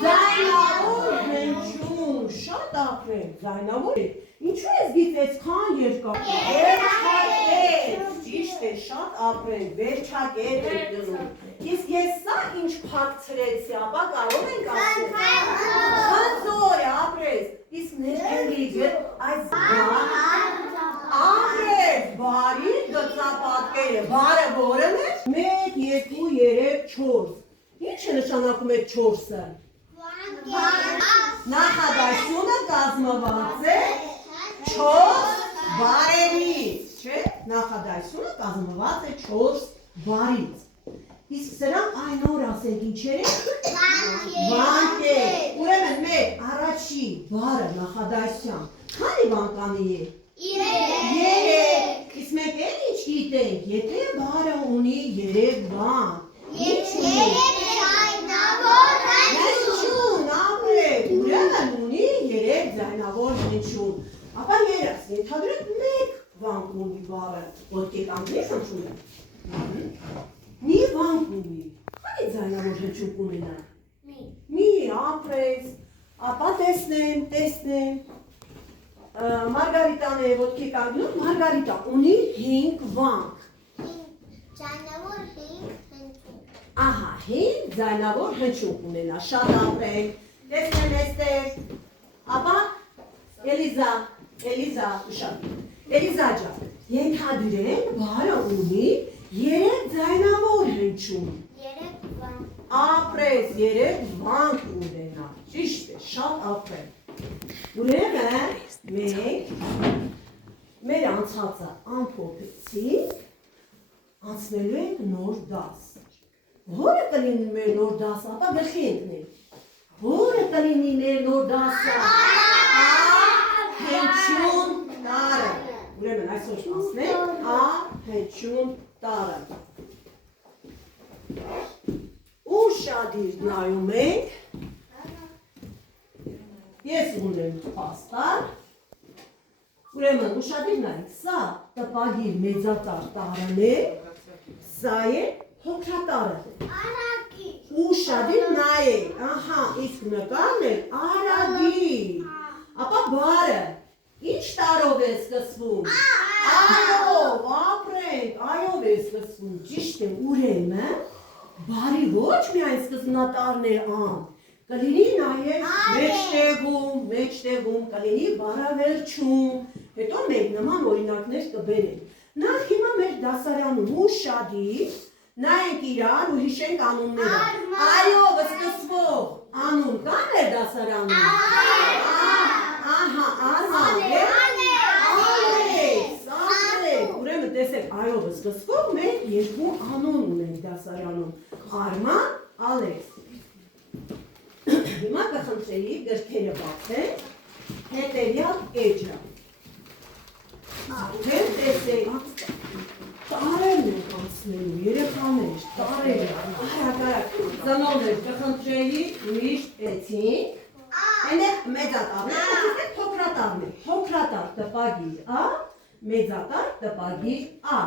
Ձայնավոր հնչյուն, շատ ապրենք, ձայնավոր է, ինչու ես գիտես քան երկար, վերջակետ, ճիշտ է, շատ ապրենք, վերջակետ եք դնում, իսկ ես սա ինչ փակցրեցի, ապա կարող ենք ասել, խնձոր է, ապրես, իսկ ներքելիգը, այս ապրես, բարի գծապատկերը, բարը որն է, 1, 2, 3, 4, ինչ է նշանակում է 4-ը, նախադասությունը կազմված է 4 բարերից, չէ, նախադասությունը կազմված է 4 բարից, իսկ սրանք այն օր ասենք ինչեր է, վանքեր, ուրեմն մեր առաջի բարը նախադասության, քանի վանկանի է, 3, իսկ մենք էլ ինչ գիտենք, եթե բարը ունի 3 վանք, ինչ ունի, հնչյուն, ապրեք, ուրեմն ունի 3 ձայնավոր հնչյուն, ապա երաս, ենթադրենք 1 վանք ունի բարը, ոտքի կանգնի հնչյունը, մի վանք ունի, քանի ձայնավոր հնչյուն կունենա, մի ապրես, ապա տեսնեմ, Մարգարիտան է ոտքի կանգնում, Մարգարիտա ունի 5 վանք, ահա, 5 ձայնավոր հնչյուն կունենա, շատ ապրենք, տեսնեմ էստեղ, ապա Էլիզա, ջան, ենթադրենք բարը ունի 3 ձայնավոր հնչյուն, ապրես 3 վանք ունենա, ճիշտ է, շատ ապրենք, ուրեմն մենք մեր անցածը ամփոփեցինք, անցնելու ենք նոր դաս, որը կլինի մեր նոր դասը, ապա գլխի ընկնենք, որը կլինի մեր նոր դասը, հնչյուն տարը, ուրեմն այսօր ասնենք, հնչյուն տարը, ուշադիր նայում ենք, ես ունեմ պաստար, ուրեմն ուշադիր նայեք, սա տպագիր մեծատար տարն է, սա է փոքրատարը, ուշադիր նայեք, ահա, իսկ նկարն է արագի, ապա բարը, ինչ տարով է սկսվում, այով, ապրենք, այով է սկսվում, ճիշտ է, ուրեմն, բարի ոչ միայն սկզբնատարն է ան, կլինի նաև մեջտեղում, կլինի բարավերջում, հետո մենք նման օրինակներ կբերենք, նախ հիմա մեր դասարանում ուշադիր, նայենք իրար ու հիշենք անունները, այով սկսվող անուն կա մեր դասարանում, ահա, արման, Ալեքս, ուրեմն տեսեք այով սկսվող մենք 2 անուն ունենք դասարանում, Արման, Ալեքս, հիմա կխնդրեի գրքերը բացենք, հետևյալ էջը, դեմ տեսեք, տարերն ենք անցնելու, երեխաներ, տարերը, արագ, ծնողներ, կխնդրեի միշտ էցինք, այնեղ մեծատարներ, փոքրատարներ, փոքրատար տպագիր ա, մեծատար տպագիր ա,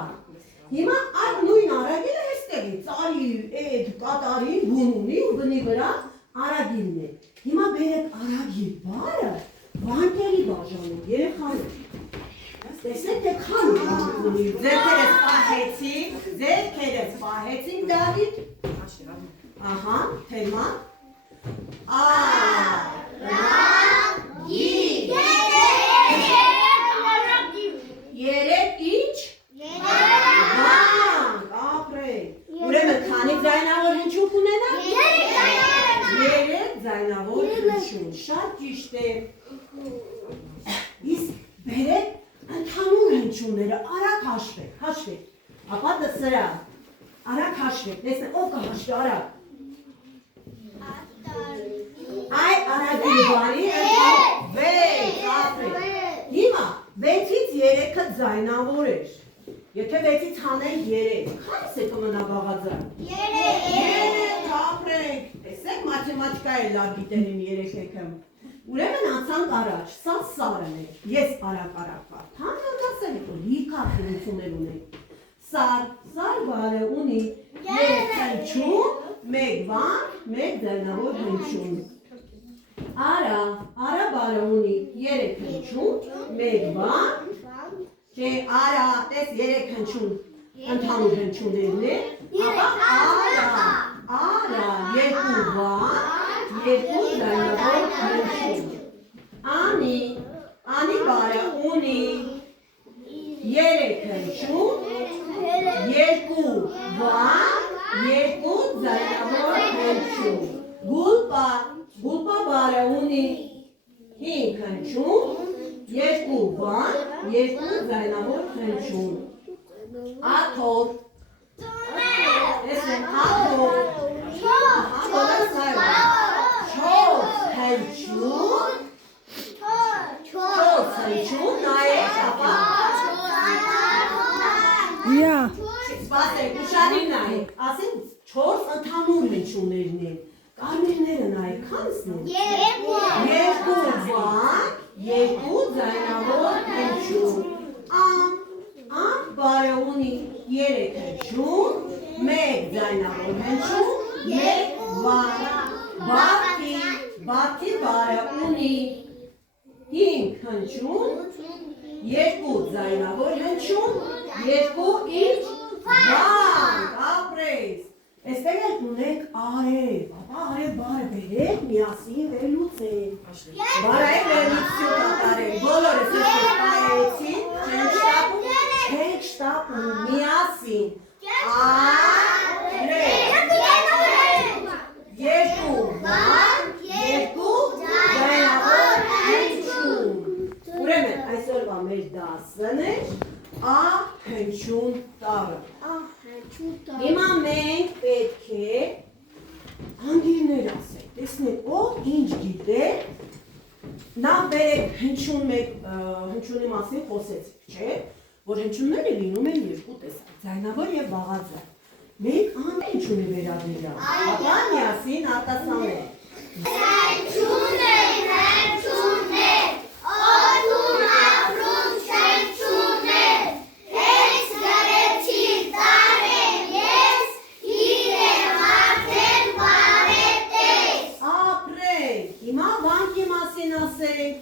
հիմա այդ նույն արագիլը հեստեղի, ծարի, էդ, կատարի, բուն ունի ու բնի վրա արագիլն է, հիմա բերեք արագիլ բարը, վանքերի բաժանում, երեխաներ, տեսնեք թե քանի վանք ունի, ձերքերս պահեցինք Դավիթ, ահա, թեմա, արագիլ, երեք ինչ, վանք, ապրեք, ուրեմն քանի ձայնավոր հնչյուն կունենա, երեք ձայնավոր հնչյուն, շատ ճիշտ է, իսկ բերեք ընդհանուր հնչյունները, արագ հաշվեք, ապա դսրա, արագ հաշվեք, տեսնեք, ով կհաշվի, արագ, այ արագի բարի, 6, ապրեք, հիմա 6-ից 3-ը ձայնավոր էր, եթե 6-ից հանենք 3, քանիս է կմնա բաղաձայն, 3, ապրենք, տեսեք, մաթեմատիկա է լավ գիտենում երեխեքը, ուրեմն անցանք առաջ, սա սարն է, ես արագ կարդամ, ասել եք, լիքա խնություններ ունենք, սար բարը ունի 3 հնչյուն, 1 վանք, 1 ձայնավոր հնչյուն, բարը ունի 3 հնչյուն, 1 բան, չէ, արա, տես 3 հնչյուն, ընդհանուր հնչյուններն է, ապա արա, 2 բան, 2 ձայնավոր հնչյուն, անի բարը ունի 3 հնչյուն, 2 բան, 2 ձայնավոր հնչյուն, գուլպա բարը ունի 5 հնչյուն, 2 բան, 2 ձայնավոր հնչյուն, աթոռ, տեսնեմ, աթոռ, 4 հնչյուն, նայեք, ապա սպասեք, ուշադիր նայեք, ասենք 4 ընդհանուր հնչյուններն են, կարմիրները նայեք, քանիսն են? 2 բան, 2 ձայնավոր հնչյուն, ան բարը ունի 3 հնչյուն, 1 ձայնավոր հնչյուն, 1 բան, բաթի բարը ունի 5 հնչյուն, 2 ձայնավոր հնչյուն, 2 ինչ բան, ապրես, էստեղ էլ ունենք արև, ապա արև բարը բերեք, միասին վերլուծենք, բարայք վերլուծություն կատարենք, բոլորս էստեղ պայեցին, չենք շտապում, միասին, արև, 2 բան, 2 ձայնավոր հնչյուն, ուրեմն այսօրվա մեր դասն է հնչյուն տառը, հիմա մենք պետք է անգիրներ ասենք, տեսնենք ով ինչ գիտե, նա բերեք հնչյունի մասին խոսեցիք, չէ, որ հնչյունները լինում են 2 տեսակ, ձայնավոր և բաղաձայն, մենք ամեն հնչյունի վերաբերյալ, ապա միասին արտասանենք, հնչյուններ, օդում ապրում շնչյուններ, հենց գրեցի տարել ես, իրեմ արդեն բարետես, ապրենք, հիմա վանկի մասին ասենք,